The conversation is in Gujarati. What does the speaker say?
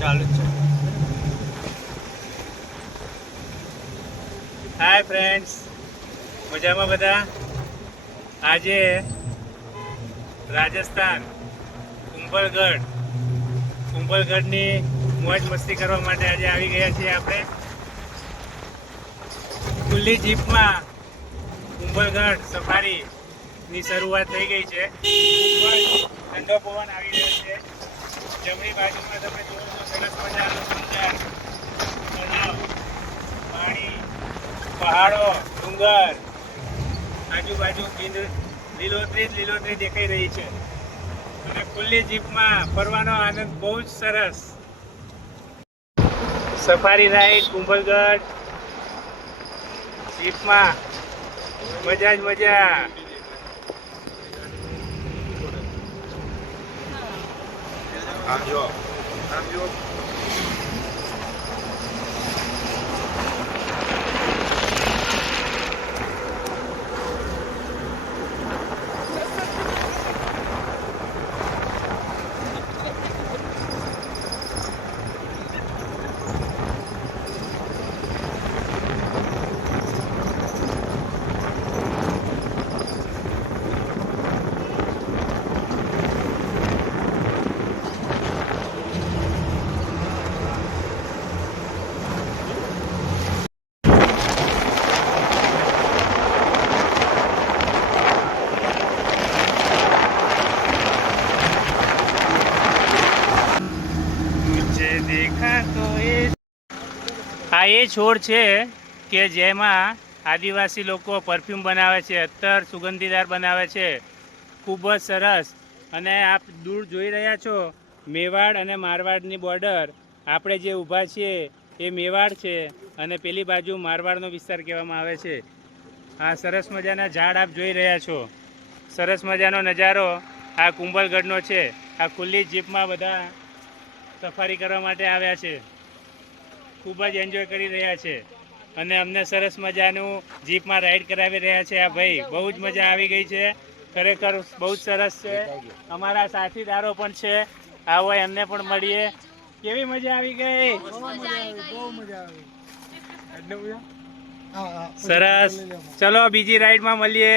ચાલુ જ છે. હાય ફ્રેન્ડ્સ, મજામાં બધા? આજે રાજસ્થાન કુંભલગઢની મોજ મસ્તી કરવા માટે આજે આવી ગયા છીએ આપણે. ખુલ્લી જીપમાં કુંભલગઢ સફારીની શરૂઆત થઈ ગઈ છે. ઠંડો પવન આવી રહ્યો છે. જમણી બાજુમાં તમે જુઓ તો સરસ મજાનું સુંદર તળાવ, પાણી, પહાડો, ડુંગર, આજુબાજુ લીલોતરી દેખાઈ રહી છે. અને ખુલ્લી જીપમાં ફરવાનો આનંદ બહુ જ સરસ. સફારી રાઈડ કુંભલગઢ જીપમાં મજા જ મજા. આવજો. આ એ છોડ છે કે જેમાં આદિવાસી લોકો પરફ્યુમ બનાવે છે, અત્તર સુગંધીદાર બનાવે છે. ખૂબ જ સરસ. અને આપ દૂર જોઈ રહ્યા છો મેવાડ અને મારવાડની બોર્ડર. આપણે જે ઊભા છીએ એ મેવાડ છે અને પેલી બાજુ મારવાડનો વિસ્તાર કહેવામાં આવે છે. આ સરસ મજાના ઝાડ આપ જોઈ રહ્યા છો. સરસ મજાનો નજારો આ કુંભલગઢનો છે. આ ખુલ્લી જીપમાં બધા સફારી કરવા માટે આવ્યા છે. ખૂબ જ એન્જોય કરી રહ્યા છે અને અમને સરસ મજાનું જીપમાં રાઈડ કરાવી રહ્યા છે. આ ભાઈ બહુ જ મજા આવી ગઈ છે. ખરેખર બહુ જ સરસ છે. અમારા સાથીદારો પણ છે, આવો એમને પણ મળીએ. કેવી મજા આવી ગઈ? સરસ. ચલો બીજી રાઈડમાં મળીએ.